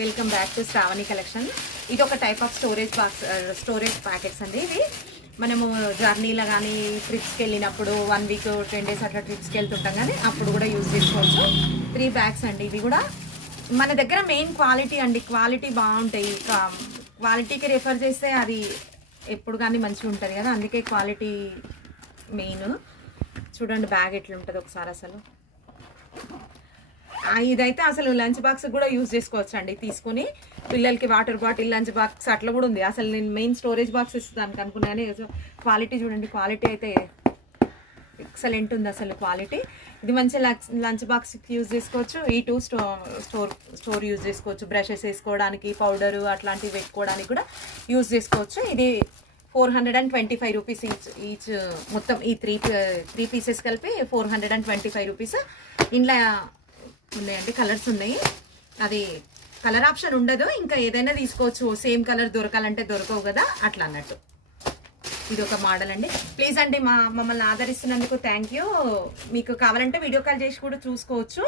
Welcome back to Shravani collection. ఇది ఒక type of storage packets అండి. ఇవి మనము జర్నీలో కానీ ట్రిప్స్కి వెళ్ళినప్పుడు 1 వీక్ 10 డేస్ అట్లా ట్రిప్స్కి వెళ్తుంటాం కానీ అప్పుడు కూడా యూజ్ చేసుకోవచ్చు. 3 బ్యాగ్స్ అండి. ఇవి కూడా మన దగ్గర మెయిన్ క్వాలిటీ అండి. క్వాలిటీ బాగుంటాయి. క్వాలిటీకి రెఫర్ చేస్తే అది ఎప్పుడు కానీ మంచిగా ఉంటుంది కదా, అందుకే క్వాలిటీ మెయిన్. చూడండి బ్యాగ్ ఎట్లా ఉంటుంది ఒకసారి. అసలు ఇదైతే అసలు లంచ్ బాక్స్ కూడా యూజ్ చేసుకోవచ్చు అండి. తీసుకుని పిల్లలకి వాటర్ బాటిల్, లంచ్ బాక్స్ అట్లా కూడా ఉంది. అసలు నేను మెయిన్ స్టోరేజ్ బాక్స్ ఇస్తాను అనుకున్నాను. క్వాలిటీ చూడండి, క్వాలిటీ అయితే ఎక్సలెంట్ ఉంది అసలు క్వాలిటీ. ఇది మంచి లంచ్ బాక్స్ యూజ్ చేసుకోవచ్చు. ఈ 2 స్టోర్ యూజ్ చేసుకోవచ్చు. బ్రషెస్ వేసుకోవడానికి, పౌడరు అట్లాంటివి పెట్టుకోవడానికి కూడా యూజ్ చేసుకోవచ్చు. ఇది 425 రూపీస్ ఈచ్. మొత్తం ఈ త్రీ పీసెస్ కలిపి 425 రూపీస్. ఇంట్లో ఉన్నాయండి, కలర్స్ ఉన్నాయి. అది కలర్ ఆప్షన్ ఉండదు, ఇంకా ఏదైనా తీసుకోవచ్చు. సేమ్ కలర్ దొరకాలంటే దొరకవు కదా, అట్లా అన్నట్టు. ఇది ఒక మోడల్ అండి. ప్లీజ్ అండి మమ్మల్ని ఆదరిస్తున్నందుకు థ్యాంక్ యూ. మీకు కావాలంటే వీడియో కాల్ చేసి కూడా చూసుకోవచ్చు.